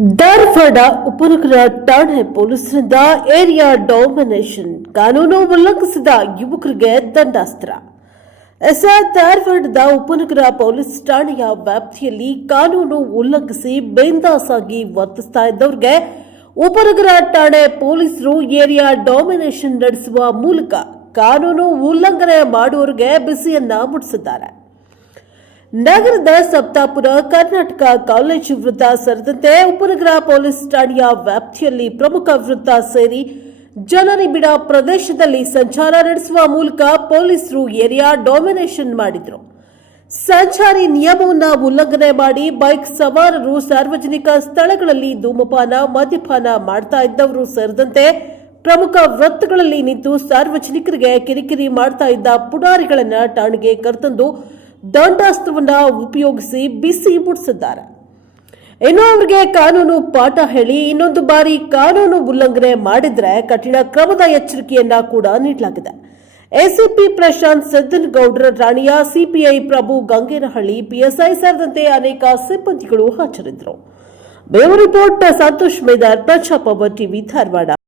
ಧಾರವಾಡ ಉಪನಗರ ಠಾಣೆ ಪೊಲೀಸರಿಂದ ಏರಿಯಾ ಡಾಮಿನೇಷನ್ ಕಾನೂನು ಉಲ್ಲಂಘಿಸಿದ ಯುವಕರಿಗೆ ದಂಡಾಸ್ತ್ರ. ಧಾರವಾಡದ ಉಪನಗರ ಪೊಲೀಸ್ ಠಾಣೆಯ ವ್ಯಾಪ್ತಿಯಲ್ಲಿ ಕಾನೂನು ಉಲ್ಲಂಘಿಸಿ ಬೇಂದಾಸಾಗಿ ವರ್ತಿಸ್ತಾ ಇದ್ದವರಿಗೆ ಉಪನಗರ ಠಾಣೆ ಪೊಲೀಸರು ಏರಿಯಾ ಡಾಮಿನೇಷನ್ ನಡೆಸುವ ಮೂಲಕ ಕಾನೂನು ಉಲ್ಲಂಘನೆ ಮಾಡುವವರಿಗೆ ಬಿಸಿಯನ್ನ ಮುಟ್ಟಿಸಿದ್ದಾರೆ. ನಗರದ ಸಪ್ತಾಪುರ ಕರ್ನಾಟಕ ಕಾಲೇಜು ವೃತ್ತ ಸೇರಿದಂತೆ ಉಪನಗರ ಪೊಲೀಸ್ ಠಾಣೆಯ ವ್ಯಾಪ್ತಿಯಲ್ಲಿ ಪ್ರಮುಖ ವೃತ್ತ ಸೇರಿ ಜನನಿಬಿಡ ಪ್ರದೇಶದಲ್ಲಿ ಸಂಚಾರ ನಡೆಸುವ ಮೂಲಕ ಪೊಲೀಸರು ಏರಿಯಾ ಡಾಮಿನೇಷನ್ ಮಾಡಿದರು. ಸಂಚಾರಿ ನಿಯಮವನ್ನು ಉಲ್ಲಂಘನೆ ಮಾಡಿ ಬೈಕ್ ಸವಾರರು ಸಾರ್ವಜನಿಕ ಸ್ಥಳಗಳಲ್ಲಿ ಧೂಮಪಾನ ಮದ್ಯಪಾನ ಮಾಡ್ತಾ ಇದ್ದವರು ಸೇರಿದಂತೆ ಪ್ರಮುಖ ವೃತ್ತಗಳಲ್ಲಿ ನಿಂತು ಸಾರ್ವಜನಿಕರಿಗೆ ಕಿರಿಕಿರಿ ಮಾಡ್ತಾ ಇದ್ದ ಪುಡಾರಿಗಳನ್ನು ಠಾಣೆಗೆ ಕರೆತಂದು ದಂಡಾಸ್ತ್ರವನ್ನ ಉಪಯೋಗಿಸಿ ಬಿಸಿ ಮುಟ್ಟಿಸಿದ್ದಾರೆ. ಇನ್ನು ಅವರಿಗೆ ಕಾನೂನು ಪಾಠ ಹೇಳಿ ಇನ್ನೊಂದು ಬಾರಿ ಕಾನೂನು ಉಲ್ಲಂಘನೆ ಮಾಡಿದ್ರೆ ಕಠಿಣ ಕ್ರಮದ ಎಚ್ಚರಿಕೆಯನ್ನ ಕೂಡ ನೀಡಲಾಗಿದೆ. ಎಸಿಪಿ ಪ್ರಶಾಂತ್ ಸಿದ್ದನಗೌಡರ ರಾಣಿಯ, ಸಿಪಿಐ ಪ್ರಭು ಗಂಗೇನಹಳ್ಳಿ, ಪಿಎಸ್ಐ ಸೇರಿದಂತೆ ಅನೇಕ ಸಿಬ್ಬಂದಿಗಳು ಹಾಜರಿದ್ದರು. Bureau report Santosh Medar, Praja power TV, Dharwad.